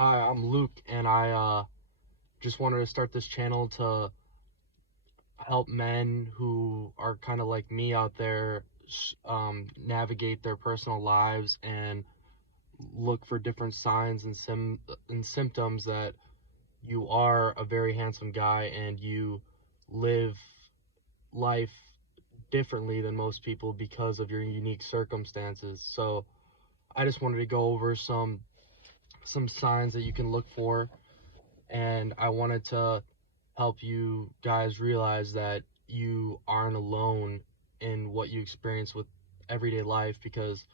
Hi, I'm Luke, and I just wanted to start this channel to help men who are kind of like me out there navigate their personal lives and look for different signs and symptoms that you are a very handsome guy and you live life differently than most people because of your unique circumstances. So I just wanted to go over some signs that you can look for, and I wanted to help you guys realize that you aren't alone in what you experience with everyday life, because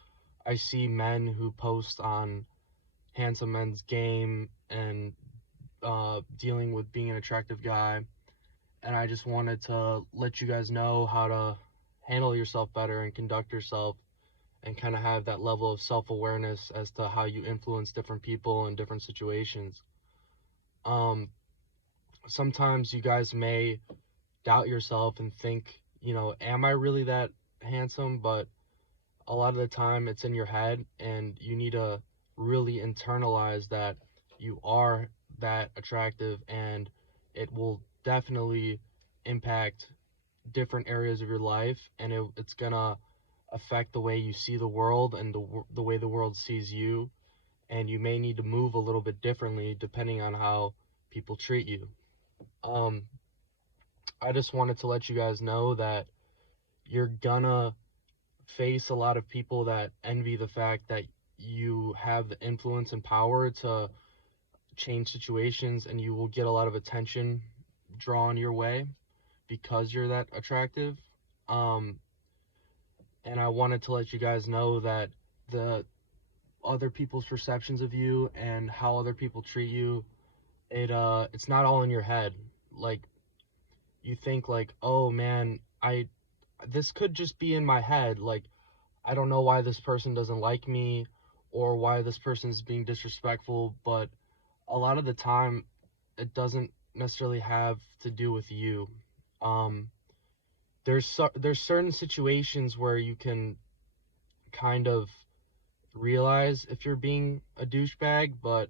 I see men who post on Handsome Men's Game and dealing with being an attractive guy, and I just wanted to let you guys know how to handle yourself better and conduct yourself and kind of have that level of self-awareness as to how you influence different people in different situations. Um, Sometimes you guys may doubt yourself and think, am I really that handsome? But a lot of the time it's in your head, and you need to really internalize that you are that attractive, and it will definitely impact different areas of your life, and it's gonna affect the way you see the world and the way the world sees you, and you may need to move a little bit differently depending on how people treat you. Um, I just wanted to let you guys know that you're gonna face a lot of people that envy the fact that you have the influence and power to change situations, and you will get a lot of attention drawn your way because you're that attractive. Um, and I wanted to let you guys know that the other people's perceptions of you and how other people treat you, it's not all in your head. Like, you think like, oh man, I this could just be in my head. Like, I don't know why this person doesn't like me or why this person is being disrespectful, but a lot of the time it doesn't necessarily have to do with you. Um, there's certain situations where you can kind of realize if you're being a douchebag, but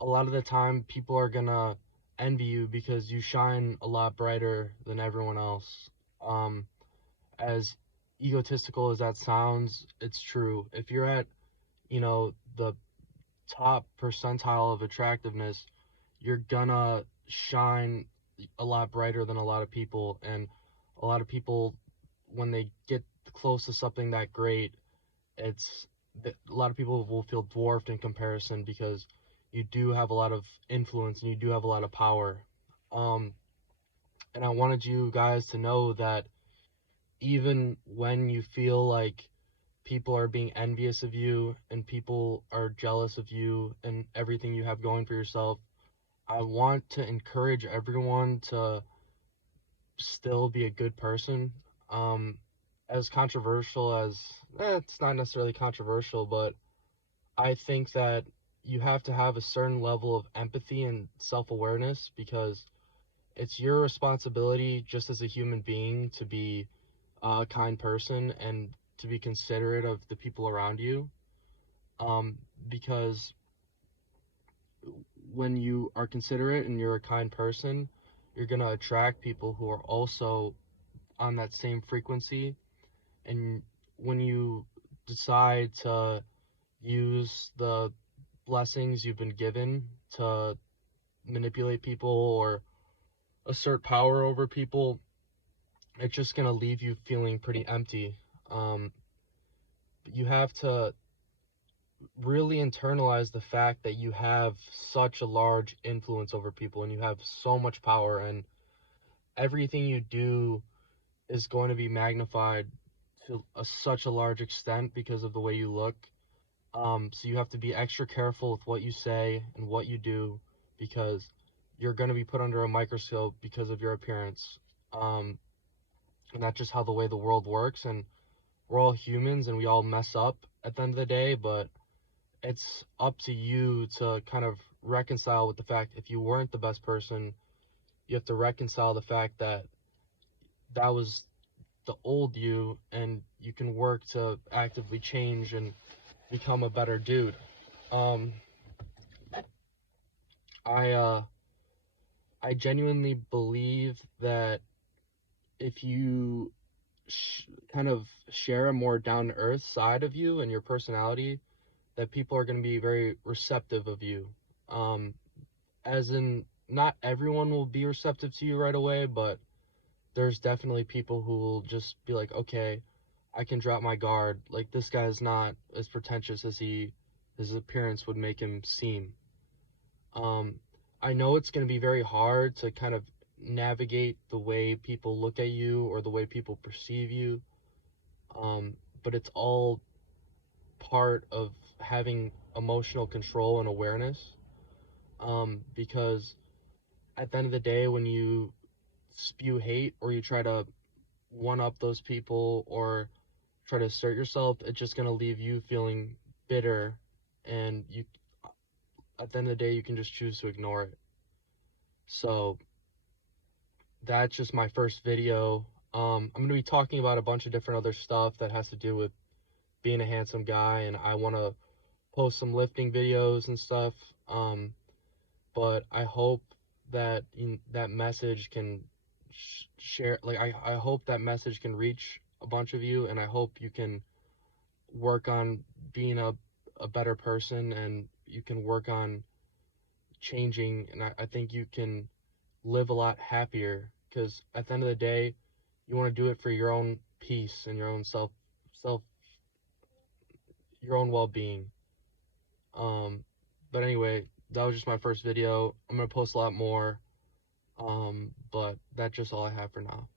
a lot of the time people are gonna envy you because you shine a lot brighter than everyone else. Um, as egotistical as that sounds, it's true. If you're at, the top percentile of attractiveness, you're gonna shine a lot brighter than a lot of people. And a lot of people, when they get close to something that great, it's a lot of people will feel dwarfed in comparison because you do have a lot of influence and you do have a lot of power. Um, and I wanted you guys to know that even when you feel like people are being envious of you and people are jealous of you and everything you have going for yourself, I want to encourage everyone to still be a good person. Um, as controversial as it's not necessarily controversial, but I think that you have to have a certain level of empathy and self awareness, because it's your responsibility just as a human being to be a kind person and to be considerate of the people around you. Um, because when you are considerate and you're a kind person, you're going to attract people who are also on that same frequency. And when you decide to use the blessings you've been given to manipulate people or assert power over people, it's just going to leave you feeling pretty empty. Um, you have to really internalize the fact that you have such a large influence over people and you have so much power, and everything you do is going to be magnified to such a large extent because of the way you look. So you have to be extra careful with what you say and what you do, because you're going to be put under a microscope because of your appearance. Um, and that's just how the way the world works. And we're all humans and we all mess up at the end of the day, but it's up to you to kind of reconcile with the fact if you weren't the best person, you have to reconcile the fact that that was the old you, and you can work to actively change and become a better dude. Um, I uh I genuinely believe that if you kind of share a more down to earth side of you and your personality, that people are going to be very receptive of you. Um, as in, not everyone will be receptive to you right away, but there's definitely people who will just be like, okay, I can drop my guard. Like, this guy's not as pretentious as his appearance would make him seem. Um, I know it's going to be very hard to kind of navigate the way people look at you or the way people perceive you. But it's all part of having emotional control and awareness. Because at the end of the day, when you spew hate or you try to one up those people or try to assert yourself, it's just going to leave you feeling bitter. And you, at the end of the day, you can just choose to ignore it. So that's just my first video. I'm going to be talking about a bunch of different other stuff that has to do with being a handsome guy, and I want to post some lifting videos and stuff. But I hope that that message can share. Like, I hope that message can reach a bunch of you, and I hope you can work on being a better person, and you can work on changing, and I think you can live a lot happier, because at the end of the day, you want to do it for your own peace and your own self your own well-being. um but anyway, that was just my first video. I'm gonna post a lot more, but that's just all I have for now.